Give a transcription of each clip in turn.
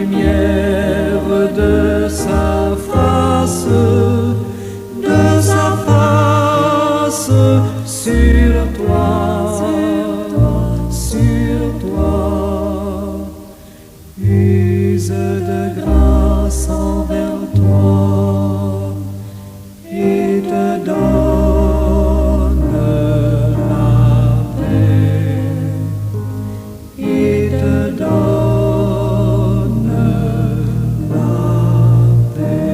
lumière de sa face, sur toi, sur toi, use de grâce envers toi et te donne la paix, et te donne la paix.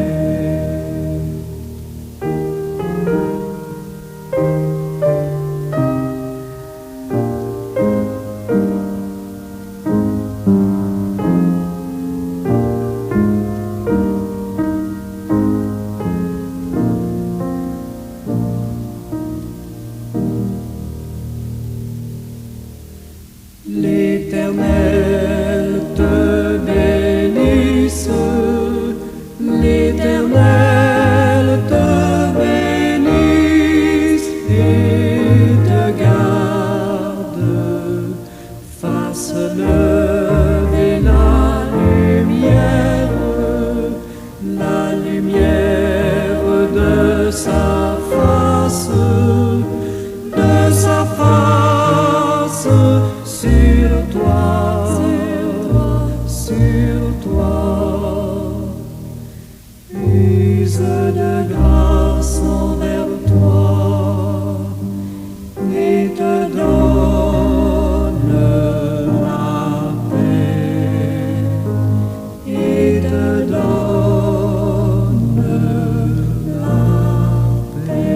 L'Éternel te bénisse, l'Éternel te bénisse et te garde, fasse lever la lumière de sa face, sur toi, sur toi, use de grâce envers toi et te donne la paix, et te donne la paix.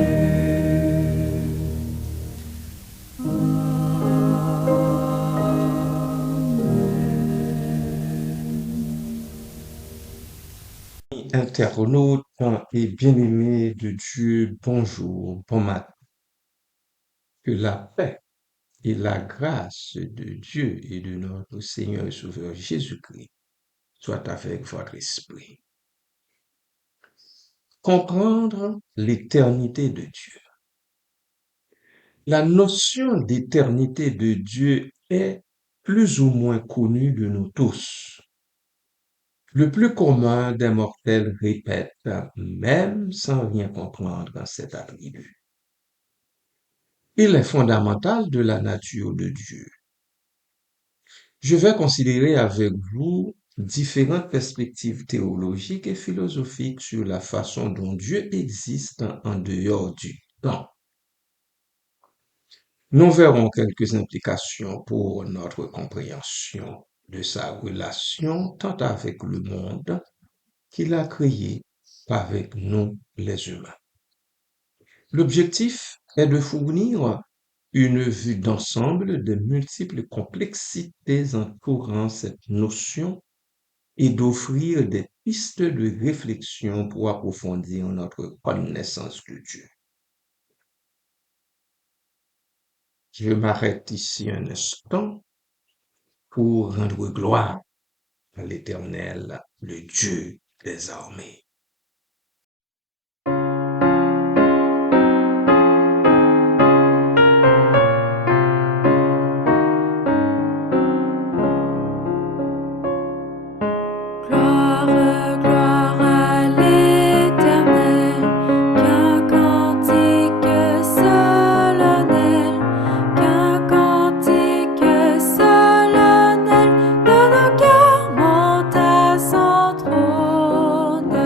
Internautes et bien-aimés de Dieu, bonjour, bon matin. Que la paix et la grâce de Dieu et de notre Seigneur et Sauveur Jésus-Christ soient avec votre esprit. Comprendre l'éternité de Dieu. La notion d'éternité de Dieu est plus ou moins connue de nous tous. Le plus commun des mortels répète, même sans rien comprendre à cet attribut. Il est fondamental de la nature de Dieu. Je vais considérer avec vous différentes perspectives théologiques et philosophiques sur la façon dont Dieu existe en dehors du temps. Nous verrons quelques implications pour notre compréhension de sa relation tant avec le monde qu'il a créé qu'avec nous les humains. L'objectif est de fournir une vue d'ensemble des multiples complexités entourant cette notion et d'offrir des pistes de réflexion pour approfondir notre connaissance de Dieu. Je m'arrête ici un instant pour rendre gloire à l'Éternel, le Dieu des armées. Gloire, gloire à l'Éternel, qu'un cantique solennel, qu'un cantique solennel de nos cœurs monte à son trône.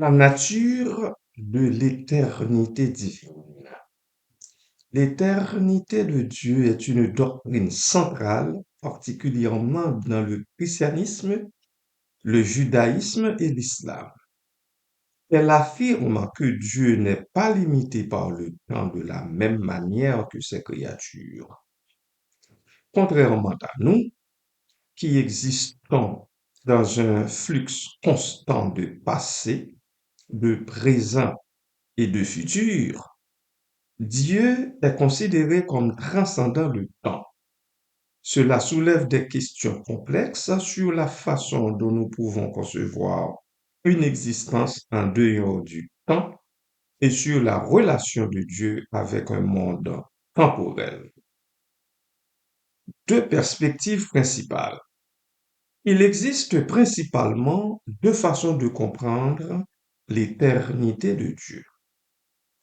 La nature de l'éternité divine. L'éternité de Dieu est une doctrine centrale, particulièrement dans le christianisme, le judaïsme et l'islam. Elle affirme que Dieu n'est pas limité par le temps de la même manière que ses créatures. Contrairement à nous, qui existons dans un flux constant de passé, de présent et de futur, Dieu est considéré comme transcendant le temps. Cela soulève des questions complexes sur la façon dont nous pouvons concevoir une existence en dehors du temps et sur la relation de Dieu avec un monde temporel. Deux perspectives principales. Il existe principalement deux façons de comprendre l'éternité de Dieu.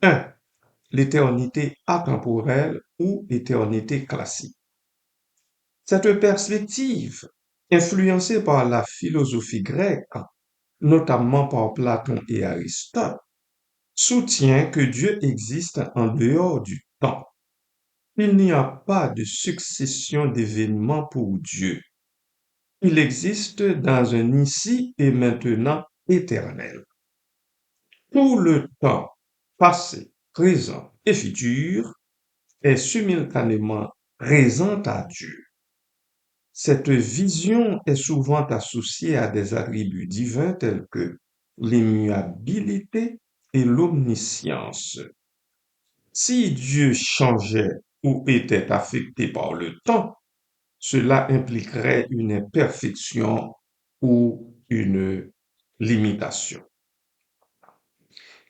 1. L'éternité atemporelle ou l'éternité classique. Cette perspective, influencée par la philosophie grecque, notamment par Platon et Aristote, soutient que Dieu existe en dehors du temps. Il n'y a pas de succession d'événements pour Dieu. Il existe dans un ici et maintenant éternel. Tout le temps, passé, présent et futur, est simultanément présent à Dieu. Cette vision est souvent associée à des attributs divins tels que l'immuabilité et l'omniscience. Si Dieu changeait ou était affecté par le temps, cela impliquerait une imperfection ou une limitation.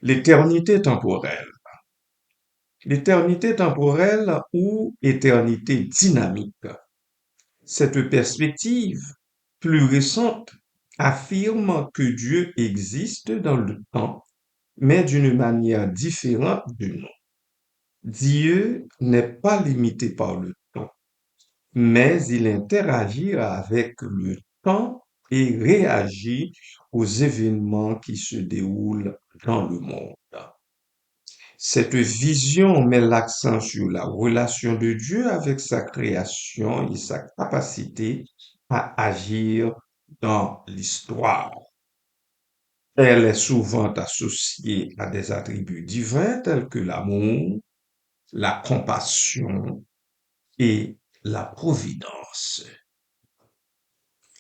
L'éternité temporelle. L'éternité temporelle ou éternité dynamique. Cette perspective, plus récente, affirme que Dieu existe dans le temps, mais d'une manière différente de nous. Dieu n'est pas limité par le temps, mais il interagit avec le temps et réagit aux événements qui se déroulent dans le monde. Cette vision met l'accent sur la relation de Dieu avec sa création et sa capacité à agir dans l'histoire. Elle est souvent associée à des attributs divins tels que l'amour, la compassion et la providence.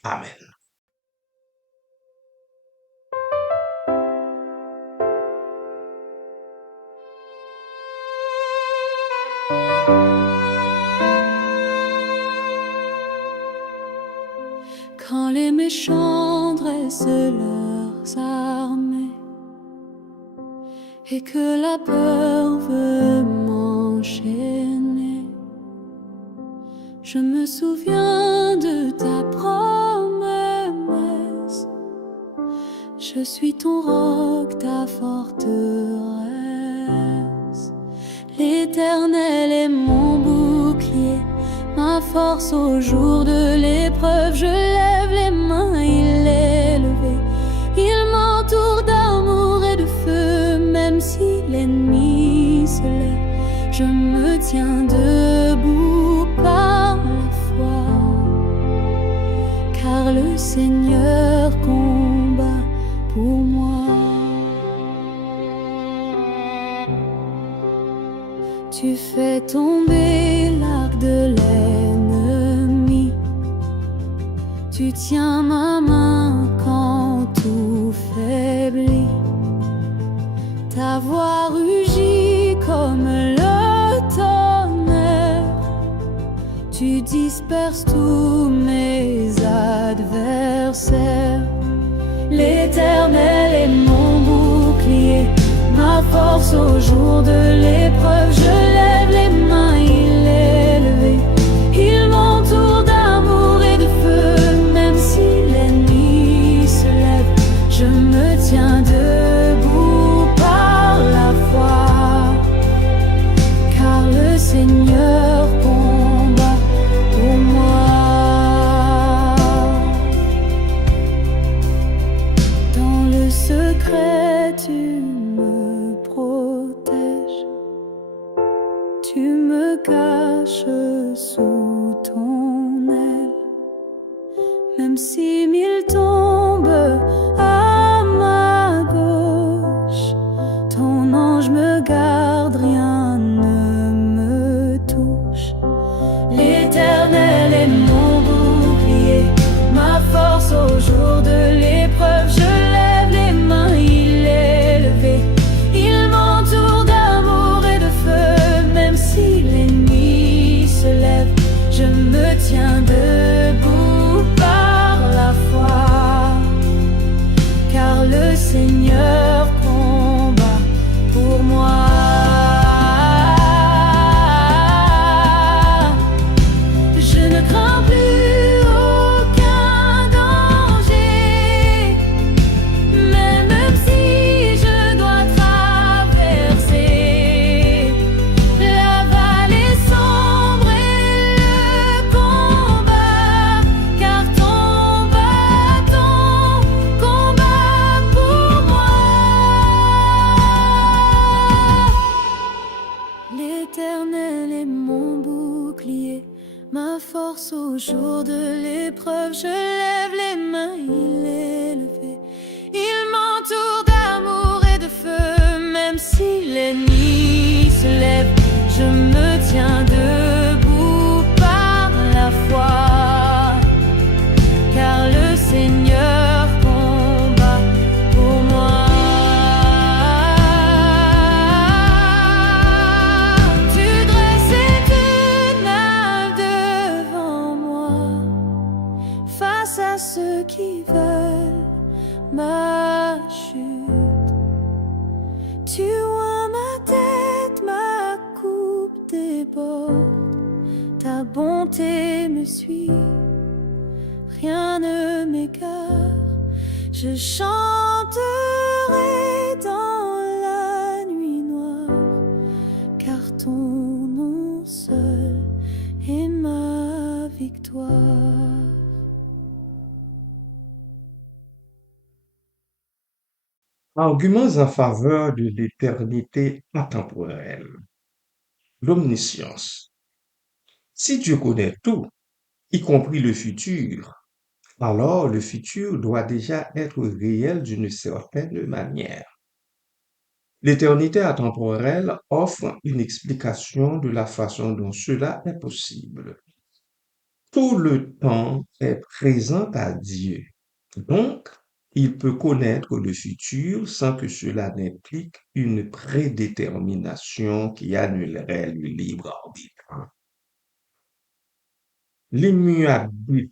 Amen. Quand les méchants dressent leurs armées et que la peur veut m'enchaîner, je me souviens de ta promesse. Je suis ton roc, ta forteresse. L'Éternel est mon bouclier, ma force au jour de l'épreuve. Je lève les mains, il est levé. Il m'entoure d'amour et de feu. Même si l'ennemi se lève, je me tiens debout par la foi. Car le Seigneur combat pour moi. Tu fais tomber l'arc de l'ennemi. Tu tiens ma main quand tout faiblit. Ta voix rugit comme le tonnerre. Tu disperses tous mes adversaires. L'Éternel est mon bouclier, ma force au jour de l'épreuve. Je lève les mains, il est levé. Il m'entoure d'amour et de feu. Même si l'ennemi se lève, je me tiens debout par la foi. Car le Seigneur combat pour moi. Dans le secret Même si mille tombent à ma gauche, ton ange me garde, rien ne me touche. L'Éternel est mon bouclier, ma force au jour de l'épreuve. Je lève les mains, il est levé. Il m'entoure d'amour et de feu. Même si l'ennemi se lève, je me tiens debout par la foi, car le Seigneur combat pour moi. Je ne crains plus aucun danger, même si je dois traverser la vallée sombre et le combat, car ton bâton combat pour moi. L'Éternel est mon bouclier, ma force au jour de l'épreuve. Je lève les mains, il est levé. Il m'entoure d'amour et de feu. Même si l'ennemi se lève, je me tiens debout par la foi, car le Seigneur combat pour moi. Tu dresses une nappe devant moi, face à ceux qui veulent ma chute. Tu oins ma tête, ma coupe déborde. Ta bonté me suit, rien ne m'égare. Je chanterai dans la nuit noire, car ton nom seul est ma victoire. Arguments en faveur de l'éternité intemporelle. L'omniscience. Si Dieu connaît tout, y compris le futur, alors le futur doit déjà être réel d'une certaine manière. L'éternité intemporelle offre une explication de la façon dont cela est possible. Tout le temps est présent à Dieu. Donc, il peut connaître le futur sans que cela n'implique une prédétermination qui annulerait le libre arbitre. L'immuabilité.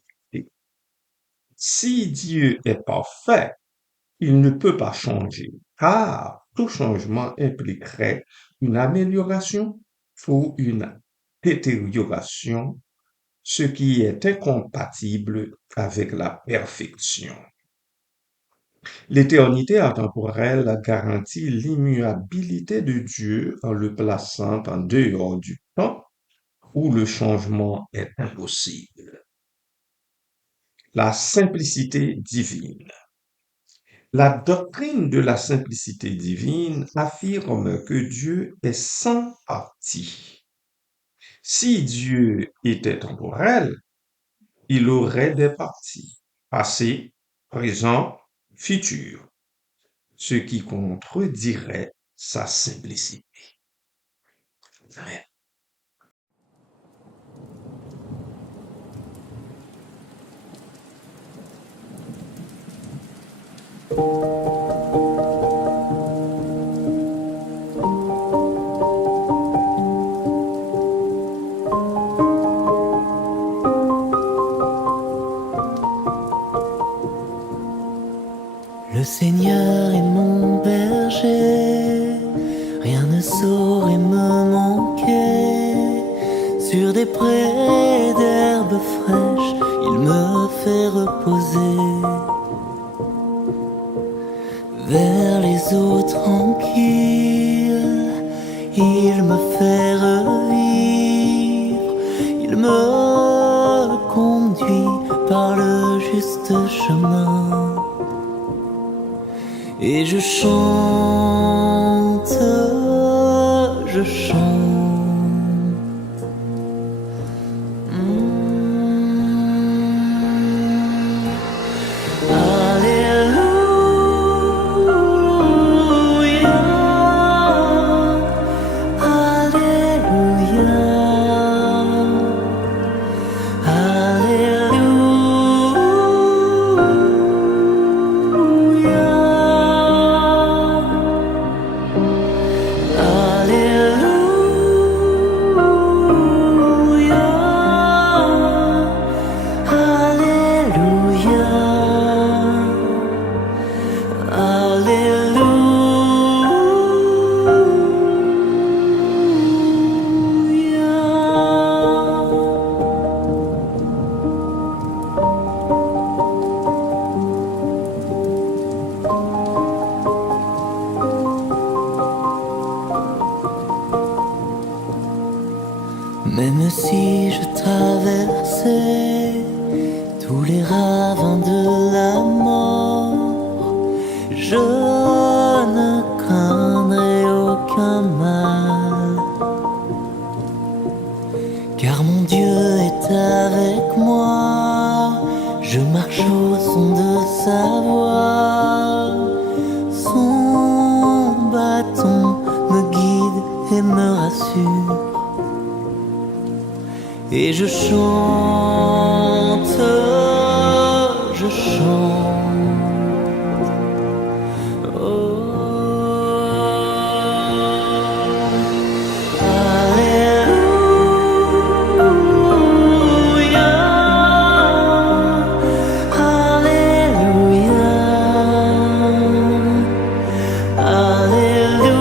Si Dieu est parfait, il ne peut pas changer, car tout changement impliquerait une amélioration ou une détérioration, ce qui est incompatible avec la perfection. L'éternité intemporelle garantit l'immuabilité de Dieu en le plaçant en dehors du temps où le changement est impossible. La simplicité divine. La doctrine de la simplicité divine affirme que Dieu est sans partie. Si Dieu était temporel, il aurait des parties, passé, présent, futur, ce qui contredirait sa simplicité. Amen. Le Seigneur est mon berger, rien ne saurait me manquer. Sur des prés d'herbes fraîches, il me fait reposer. Vers les eaux tranquilles, il me fait revivre. Il me conduit par le juste chemin. Et je chante, je chante. avec moi. Je marche au son de sa voix. Son bâton me guide et me rassure. Et je chante, je chante. Oh, Alléluia, Alléluia,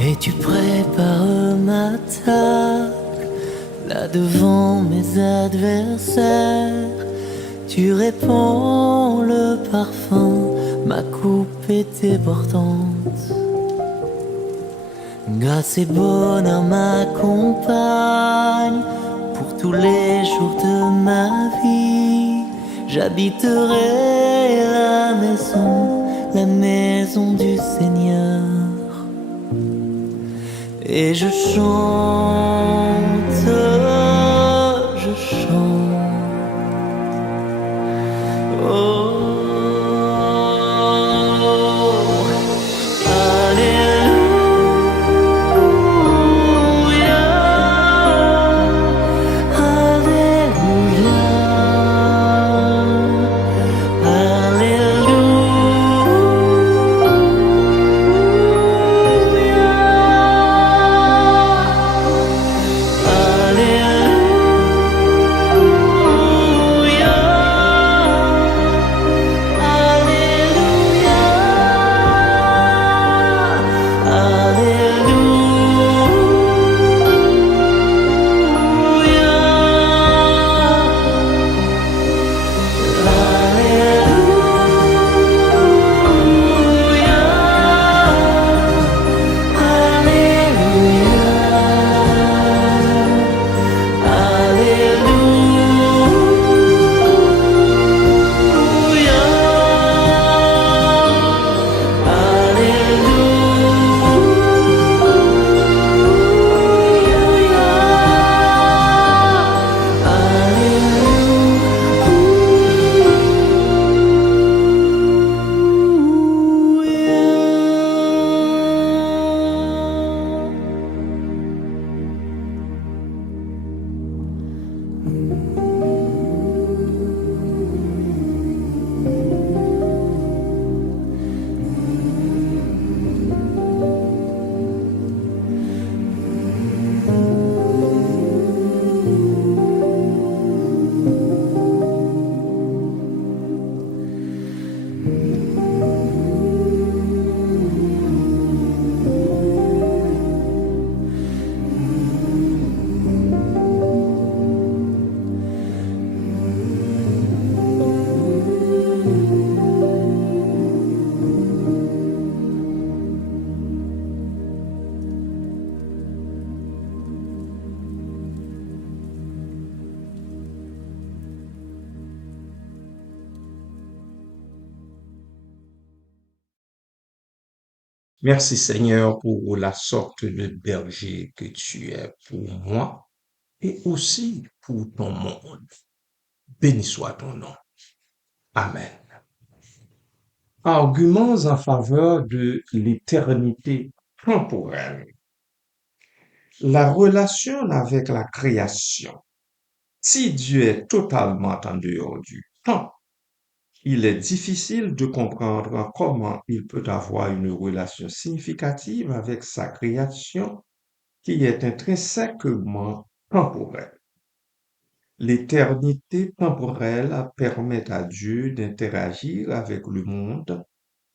Et tu prépares ma table là devant mes adversaires. Tu répands le parfum, ma coupe est débordante. Grâce et bonheur m'accompagnent pour tous les jours de ma vie. J'habiterai la maison du Seigneur. Et je chante, je chante. Oh, Alléluia, Alléluia, Merci Seigneur pour la sorte de berger que tu es pour moi et aussi pour ton monde. Béni soit ton nom. Amen. Arguments en faveur de l'éternité temporelle. La relation avec la création. Si Dieu est totalement en dehors du temps, il est difficile de comprendre comment il peut avoir une relation significative avec sa création qui est intrinsèquement temporelle. L'éternité temporelle permet à Dieu d'interagir avec le monde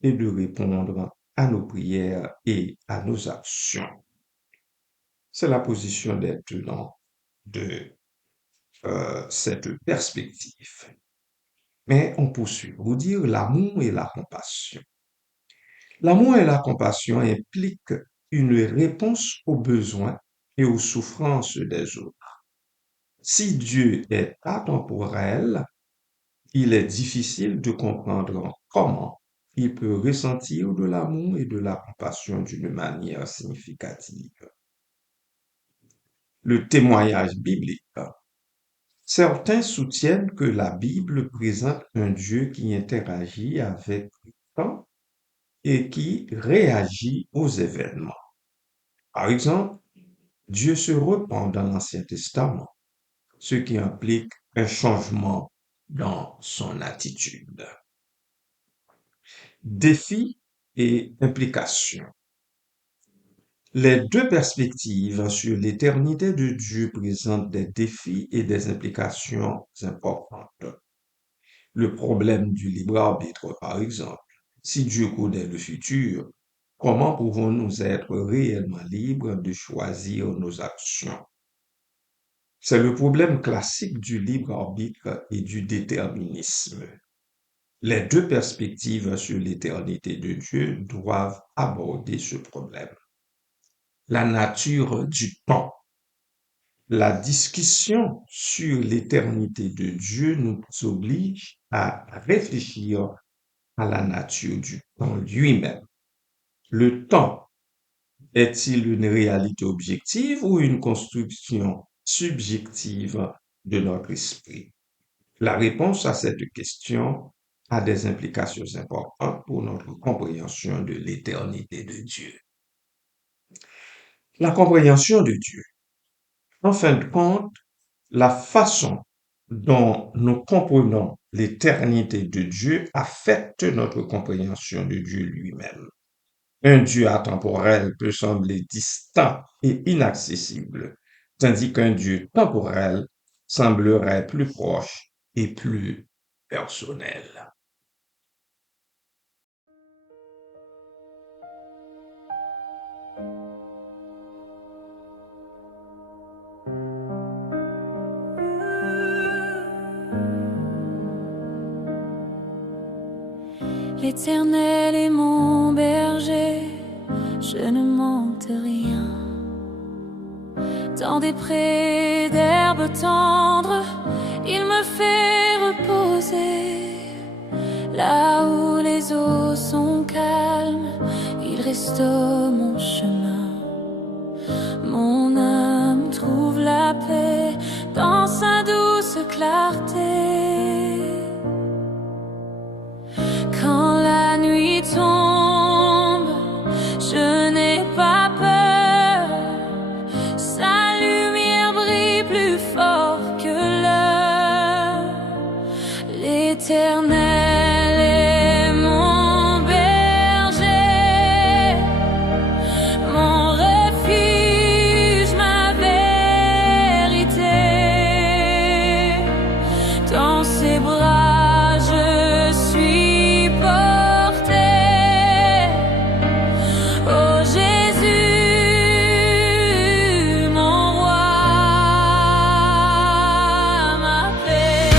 et de répondre à nos prières et à nos actions. C'est la position des tenants de cette perspective. Mais on poursuit. Vous dire l'amour et la compassion. L'amour et la compassion impliquent une réponse aux besoins et aux souffrances des autres. Si Dieu est atemporel, il est difficile de comprendre comment il peut ressentir de l'amour et de la compassion d'une manière significative. Le témoignage biblique. Certains soutiennent que la Bible présente un Dieu qui interagit avec le temps et qui réagit aux événements. Par exemple, Dieu se repent dans l'Ancien Testament, ce qui implique un changement dans son attitude. Défis et implications. Les deux perspectives sur l'éternité de Dieu présentent des défis et des implications importantes. Le problème du libre arbitre, par exemple. Si Dieu connaît le futur, comment pouvons-nous être réellement libres de choisir nos actions? C'est le problème classique du libre arbitre et du déterminisme. Les deux perspectives sur l'éternité de Dieu doivent aborder ce problème. La nature du temps. La discussion sur l'éternité de Dieu nous oblige à réfléchir à la nature du temps lui-même. Le temps est-il une réalité objective ou une construction subjective de notre esprit? La réponse à cette question a des implications importantes pour notre compréhension de l'éternité de Dieu. La compréhension de Dieu. En fin de compte, la façon dont nous comprenons l'éternité de Dieu affecte notre compréhension de Dieu lui-même. Un Dieu atemporel peut sembler distant et inaccessible, tandis qu'un Dieu temporel semblerait plus proche et plus personnel. L'Éternel est mon berger, je ne manque de rien. Dans des prés d'herbes tendres, il me fait reposer. Là où les eaux sont calmes, il restaure mon chemin. Mon âme trouve la paix dans sa douce clarté. Quand la nuit tombe, je n'ai pas peur. Sa lumière brille plus fort que l'heure. L'Éternel est mon berger, mon refuge, ma vérité. Dans ses bras je suis portée. Oh Jésus, mon roi, ma paix.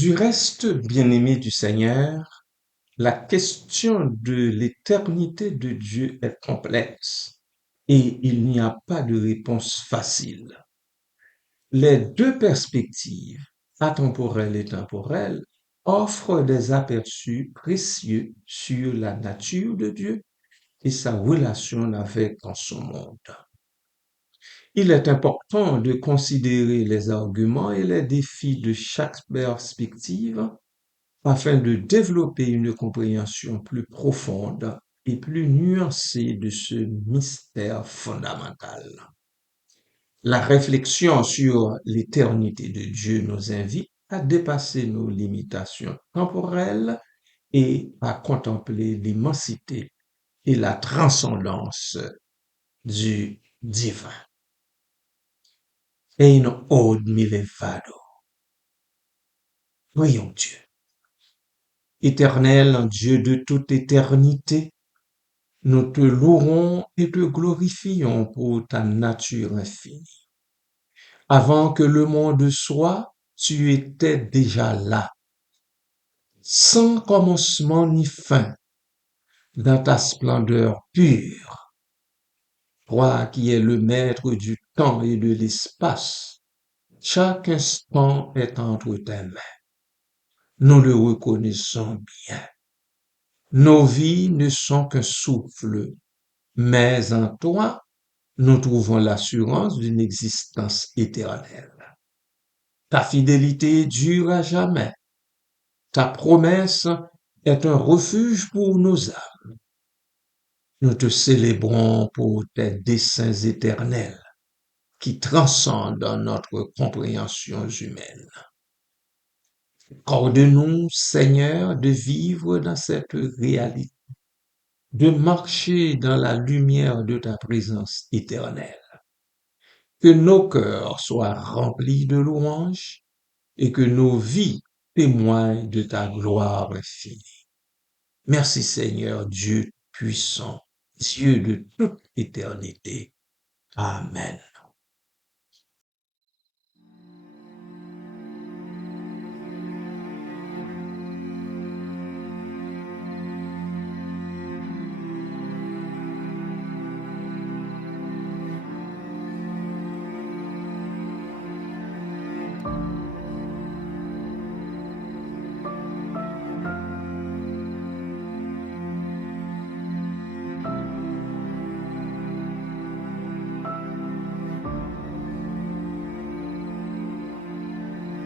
Du reste, bien-aimés du Seigneur, la question de l'éternité de Dieu est complexe et il n'y a pas de réponse facile. Les deux perspectives, atemporelle et temporelle, offrent des aperçus précieux sur la nature de Dieu et sa relation avec son monde. Il est important de considérer les arguments et les défis de chaque perspective afin de développer une compréhension plus profonde et plus nuancée de ce mystère fondamental. La réflexion sur l'éternité de Dieu nous invite à dépasser nos limitations temporelles et à contempler l'immensité et la transcendance du divin. Ein od mi levado. Voyons Dieu. Éternel Dieu de toute éternité, nous te louerons et te glorifions pour ta nature infinie. Avant que le monde soit, tu étais déjà là, sans commencement ni fin, dans ta splendeur pure. Toi qui es le maître du temps et de l'espace, chaque instant est entre tes mains. Nous le reconnaissons bien. Nos vies ne sont qu'un souffle, mais en toi, nous trouvons l'assurance d'une existence éternelle. Ta fidélité dure à jamais. Ta promesse est un refuge pour nos âmes. Nous te célébrons pour tes desseins éternels qui transcendent notre compréhension humaine. Accorde-nous, Seigneur, de vivre dans cette réalité, de marcher dans la lumière de ta présence éternelle. Que nos cœurs soient remplis de louanges et que nos vies témoignent de ta gloire infinie. Merci Seigneur Dieu puissant, Dieu de toute éternité. Amen.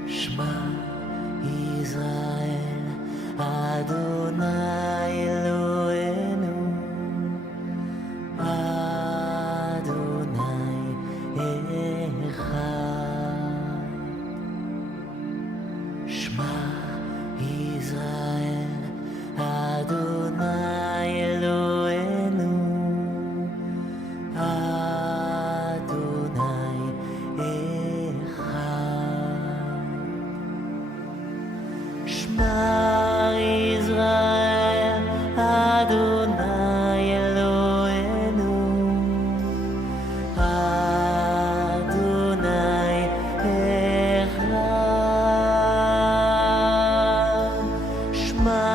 Shema Israël, Adonai Eloheinu, Adonai Echad. Shema Israël, Adonai Eloheinu, Adonai Echad. Shema Israël, Adonai Eloheinu, Adonai Echad. Shema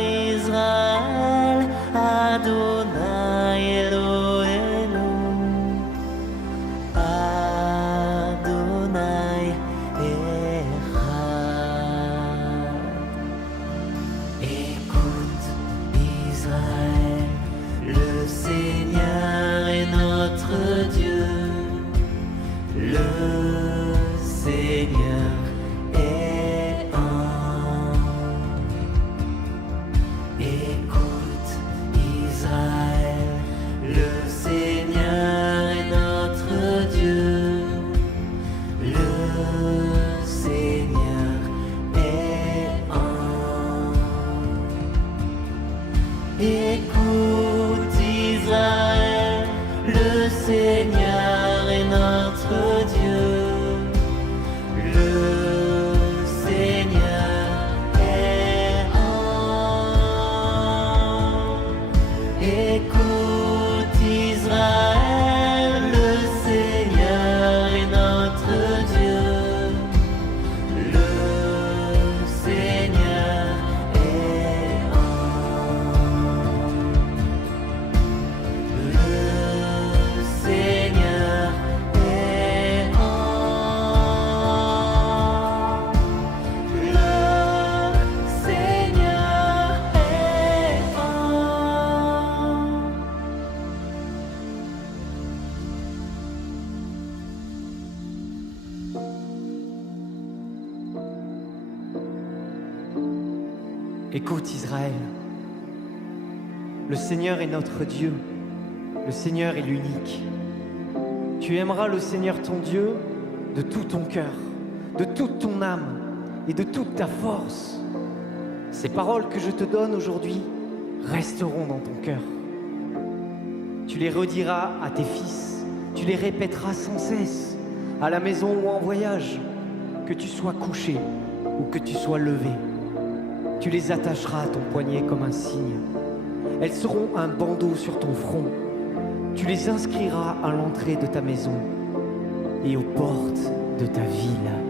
Israël, Adonai Eloheinu, Adonai Echad. Écoute Israël, le Seigneur est notre Dieu, le Seigneur est un. Écoute Israël, le Seigneur est notre Dieu, le Seigneur est un. Écoute Israël, le Seigneur est notre Dieu, le Seigneur est un. Écoute Israël, le Seigneur est notre Dieu, le Écoute Israël, le Seigneur est notre Dieu, le Seigneur est l'unique. Tu aimeras le Seigneur ton Dieu de tout ton cœur, de toute ton âme et de toute ta force. Ces paroles que je te donne aujourd'hui resteront dans ton cœur. Tu les rediras à tes fils, tu les répéteras sans cesse, à la maison ou en voyage, que tu sois couché ou que tu sois levé. Tu les attacheras à ton poignet comme un signe. Elles seront un bandeau sur ton front. Tu les inscriras à l'entrée de ta maison et aux portes de ta ville.